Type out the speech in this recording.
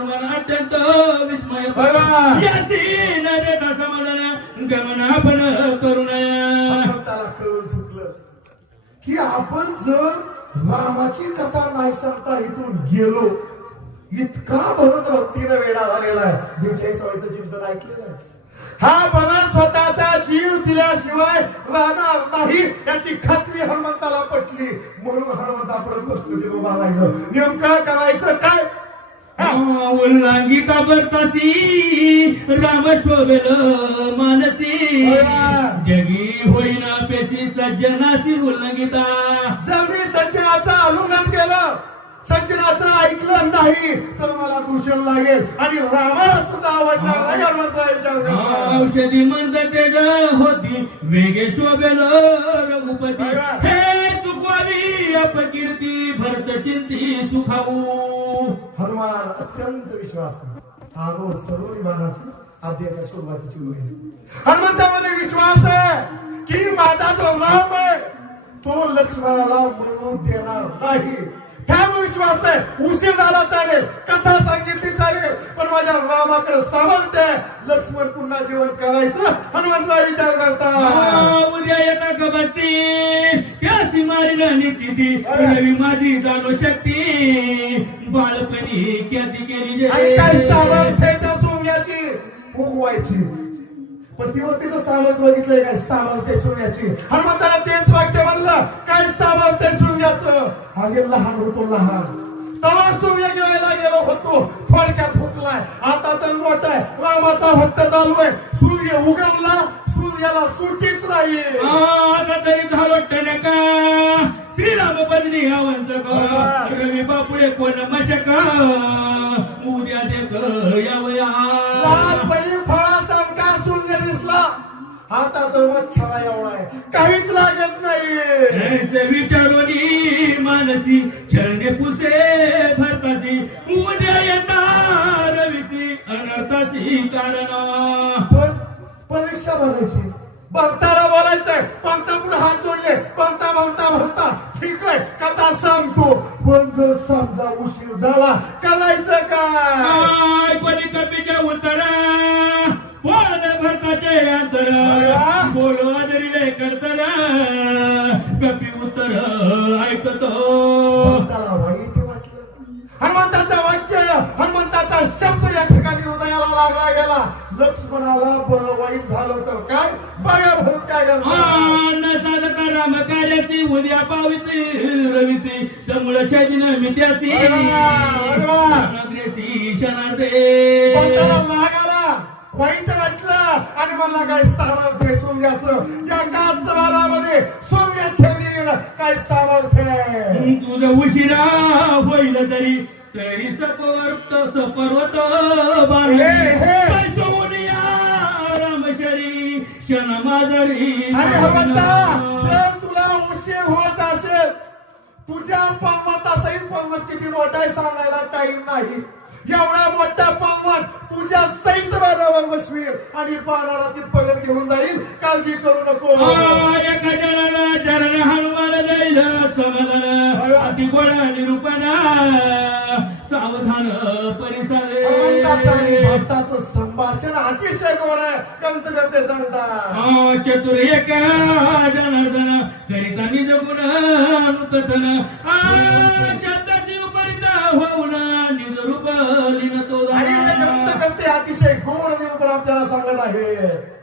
अत्यंत विस्मय समाधान आपण करू नये. आपण त्याला कळून चुकलं. की आपण जर रामाची कथा नाही सांगता इथून गेलो इतका भरत भक्तीनं वेडा झालेला आहे. बेचाळीस वयाचं चिंतन ऐकलेलं आहे. हा बनत स्वतःचा जीव दिल्याशिवाय राहणार नाही याची खात्री हनुमंताला पटली. म्हणून हनुमंतापुढे बसलो राहिलं नेमकं करायचं काय? उल्लांघिता बरतासी राम शोभेल मानसी. जगी होईना पेशी सज्जनासी उल्लंघिता. जर मी सज्जनाचं अनुगमन केलं. सज्जनाचं ऐकलं नाही तर मला दूषण लागेल. आणि रामाला सुद्धा आवडणार. औषधी मंद तेज होती. वेगे शोभेल रघुपती. हे चुकवावी अपकीर्ती भरत चिंती सुखाऊ हनुमान अत्यंत विश्वास आगो सर्व विमानाची अध्यायाच्या सुरुवातीची होईल हनुमंतामध्ये विश्वास आहे की माझा जो राम आहे तो लक्ष्मणाला मिळवून देणार नाही. त्यामुळे विश्वास आहे. उशीर झाला चालेल कथा सांगितली चालेल पण माझ्या रामाकडे सामंत आहे. लक्ष्मण पुन्हा जीवन करायचं हनुमंतराव विचार करता उद्या येता का बसती त्याची मारी रणनीती ती. रवी माझी जाणू शक्ती. बाळपणी ख्याती केली सोन्याची? उगवायची. पण ती तिथं सामर्थ बघितलंय काय? आहे सोन्याची. हनुमंताला तेच वाक्य म्हणलं. काय आहे सोन्याचं? आगे लहान होतो लहान. तेव्हा सूर्य गिळायला गेलो होतो. थोडक्यात फुटलाय आता तर मोठा आहे. रामाचा भक्त चालू आहे. सूर्य उगवला. सूर्याला सुटीच नाही आता तरी झालो टणका. श्रीराम हवंच हा. रवी बापुळे कोण मशक. उद्या देख यावया. लहानपणी फळासारखा सूर्य दिसला. आता तर मच्छरा एवढा आहे. काहीच लागत नाही विचारोनी मानसी चरणे पुसे भरतासी उद्या येता रवीसी अनर्थासी कारण. पण परीक्षा भरायची भक्ताला बोलायचंय भक्ता पुढे हात जोडले भक्ता भक्ता भक्ता. ठीक आहे कथा सांगतो पण जर समजा उशीर झाला करायचं काय? परी कपीच्या उत्तरा? बोल भरताचे अंतर. बोलो आदरिले करतर कपी उत्तर ऐकतो. लक्ष्मणाला बरं वाईट झालं तर काय? बघा भूत काय करणार राम कार्याची उद्या पावित्री रवीची समूळच्या दिन मित्याची. वाईट वाटलं. आणि मला काय सामर्थ्य सूर्याचं या काच जमानामध्ये सूर्य छेदीन काय सामर्थ्य तुझं उशिरा होईल तरी. तरी सपर्वत सपर्वत बार माजरी अरे हनुमंता जर तुला उशीर होत असेल तुझ्या पर्वत असेल पर्वत किती मोठा आहे सांगायला टाईम नाही. एवढा मोठा पर्वत तुझ्या सहित बाणावर बसवील आणि बाणाला तिथपर्यंत घेऊन जाईल. काळजी करू नको. एका जणाला चरण हनुमान जाईल समाधान अति गोडा निरूपणा. सावधान परिसर. भक्ताचं संभाषण अतिशय गोड आहे. कंत करते सांगतात चतुर एका जनार्दन करिता निज गुण अनुकथन. आ, शब्दाची उपरिता होऊन निज रूप लिन तो हे करते अतिशय गोड निरूपण आपल्याला सांगत आहे.